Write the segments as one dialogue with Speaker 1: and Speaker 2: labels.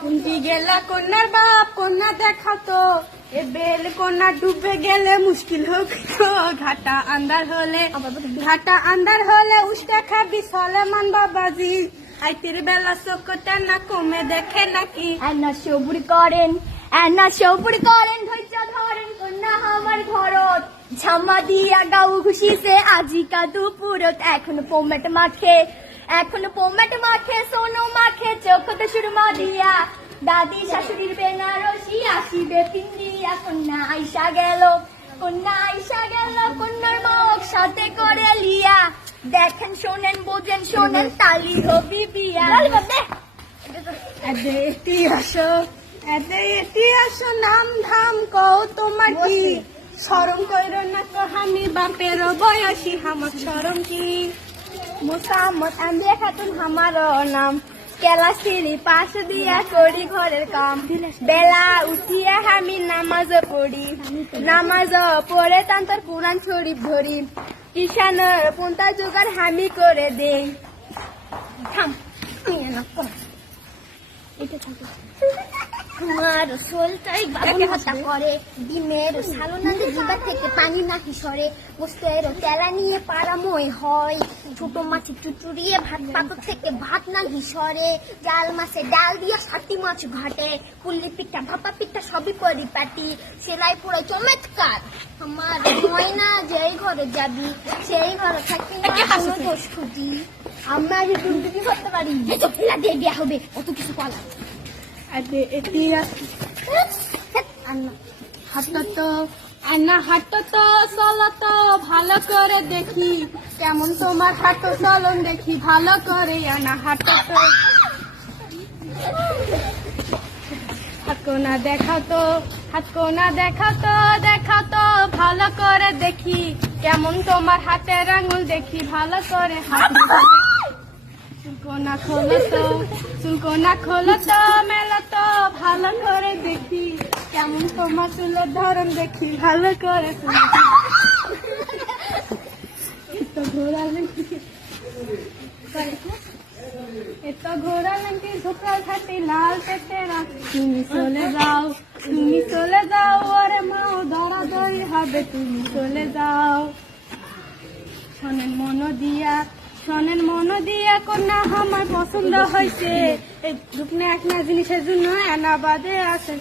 Speaker 1: কুন্তি গেলা কন্যার বাপ, কন্যা দেখাতো। এ বেল কন্যা ডুবে গেলে মুশকিল হোক ঘাটা আন্দার হলে, ঘাটা আন্দার হলে উষ্টা খাবি সলেমান বাবাজি। আইতির বেলা চোখটা না কমে দেখে নাকি।
Speaker 2: এনা সবুর করেন, এনা সবুর করেন, ধৈর্য ধরেন কন্যা আমার ঘরত। ঝামা দিয়া গাউ খুশিতে আজিকা দুপুরত এখন পোমেট মাখে এখন পোমেট মাখে সোনো মাখে চোখতে সুরমা দিয়া। দাদি শাশুড়ির বেনারসি আসিবে পিন্দিয়া কন্যা আইসা গেল কন্যা আইসা গেল কন্যার মক সাথে করে লিয়া। দেখেন শোনেন বোঝেন শোনেন তালি হবি বিয়া।
Speaker 1: এটি আসো এটি আসো নাম ধাম কও তোমার কি? শরম কইর না তো আমি বাপের বয়সী আমার শরম কি?
Speaker 2: মুসাম্মদ আন্দিয়া খাতুন হামারো নাম। কেলা সিঁড়ি পাশ দিয়া করি ঘরের কাম। বেলা উঠিয়া আমি নামাজ পড়ি। নামাজ পড়ে তান্তর কোরআন শরীফ ধরি। ঈশান পন্তা জোগাড় হামি করে দেই। থাম এটা থাকে। আমার সোলটাই বাবুল হত্যা করে। ডিমের সালোনাদের জিবা থেকে পানি নাকি সরে। গোস্তের তেলা নিয়ে পাড়াময় হয়। ছোট মাছ চুচুরিয়ে ভাত পাতর থেকে ভাত নাকি সরে। জাল মাছে ডাল দিয়ে সাতি মাছ ঘাটে। পুল্লি পিঠা ভাপা পিঠা সবই পরিপাটি সেলাই পুরো চমৎকার। আমার হয় না যেই ঘরে যাবি সেই ঘরে থাকি না দোষ খুঁজি। আমরা যে করতে পারি দেওয়া হবে অত কিছু কলা
Speaker 1: এদে এটি আসো হাঁটো তো তো চলো তো ভালো করে দেখি। কেমন তোমার হাঁটো চলন দেখি, ভালো করে আনা হাঁটো তো। হাতকো না দেখাও তো হাতকো না দেখাও তো দেখাও তো, ভালো করে দেখি। কেমন তোমার হাতের আঙুল দেখি, ভালো করে হাত চুলকোনা খোলো তো চুলকোনা খোলো তো ভালো করে দেখি কেমন তোমার চুলের ধরন দেখি, ভালো করে। এত ঘোরা এত ঘোরা লেঙ্কি ঝোঁকা খাটি লাল পেটেরা তুমি চলে যাও, তুমি চলে যাও, ওরে মাও দরা দরি হবে, তুমি চলে যাও শোনেন মন দিয়া শোনেন মন দিয়া কন্যা আমার পছন্দ হয়েছে এই দুপনে একটা জিনিসের জন্য এনা বাদে আছে।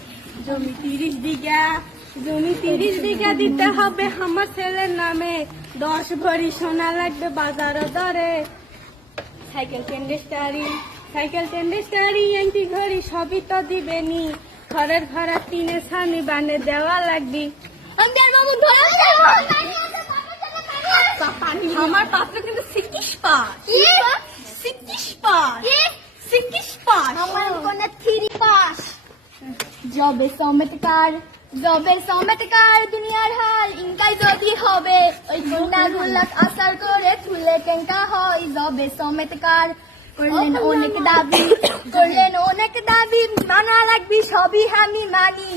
Speaker 1: জমি তিরিশ বিঘা, জমি তিরিশ বিঘা দিতে হবে আমার ছেলের নামে। দশ ভরি সোনা লাগবে বাজার দরে। সাইকেল টেন্ডেস্টারি সাইকেল টেন্ডেস্টারি এন্টি ঘড়ি সবই তো দিবেনি। ঘরের ঘরের টিনের স্বামী বানে দেওয়া লাগবে।
Speaker 2: আমি আর মামু ধরে
Speaker 1: আমার পাত্র কিন্তু সিকিস পাস
Speaker 2: কি
Speaker 1: সিকিস পাস
Speaker 2: কি
Speaker 1: সিকিস পাস
Speaker 2: আমার কোনে থ্রি পাস জবে চমৎকার জবে চমৎকার দুনিয়ার হাল ইনকাই যদি হবে। ওই গুন্ডা গুলাক আসার করে তুলে কেঙ্কা হয় জবে চমৎকার করলেন অনেক দাবি করলেন অনেক দাবি মানা লাগবি সবই আমি মানি।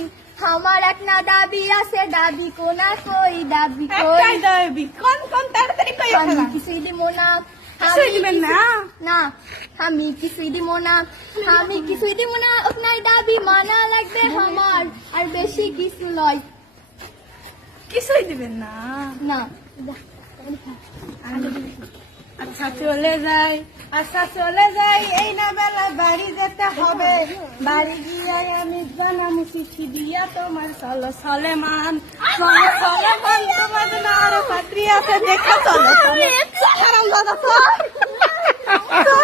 Speaker 2: আমার এক না দাবি আছে দাবি কোনা কই দাবি কই?
Speaker 1: দাবি কোন কোন তাড়াতাড়ি কই
Speaker 2: কিছুই দিব না।
Speaker 1: কিছুই দিবেন না?
Speaker 2: না আমি কিছুই দিব না। আমি কিছুই দিব না। আপনার দাবি মানা লাগবে আমার। আর বেশি কিছু লয়।
Speaker 1: কিছুই দিবেন না?
Speaker 2: না।
Speaker 1: আচ্ছা চলে যাই। আচ্ছা চলে যাই। এই না বেলা বাড়ি যেতে হবে। বাড়ি গিয়ে আমি বানামু চিঠি দিয়া তোমার চলো সলেমান। চলো সলেমান তোমার জন্য আরও পাত্রী আছে। দেখা চলো 我的车，